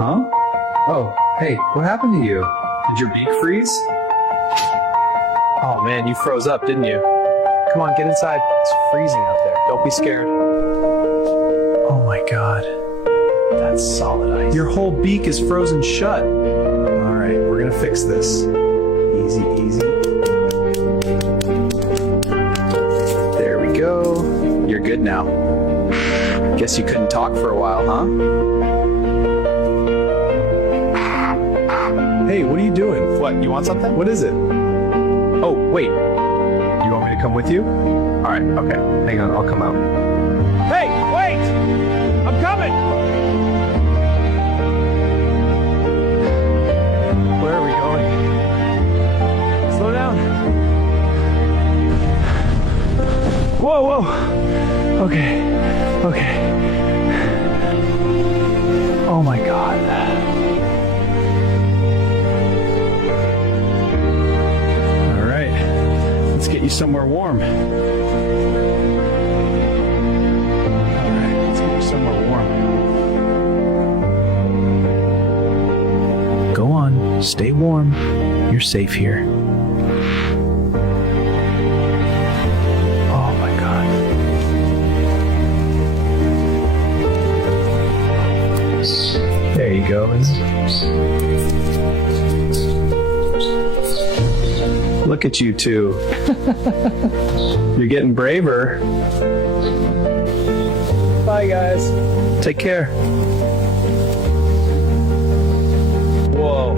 Huh? Oh, hey, what happened to you? Did your beak freeze? Oh man, you froze up, didn't you? Come on, get inside. It's freezing out there. Don't be scared. Oh my god. That's solid ice. Your whole beak is frozen shut. Alright, we're gonna fix this. Easy, easy. There we go. You're good now. Guess you couldn't talk for a while, huh? Hey, what are you doing? What, you want something? What is it? Oh, wait. You want me to come with you? Alright, okay. Hang on, I'll come out. Hey, wait! I'm coming! Where are we going? Slow down. Whoa, whoa. Okay, okay. Oh my god. All right, let's get you somewhere warm. All right, let's get you somewhere warm. Go on, stay warm. You're safe here. Oh my god. There you go. Look at you two. You're getting braver. Bye, guys. Take care. Whoa.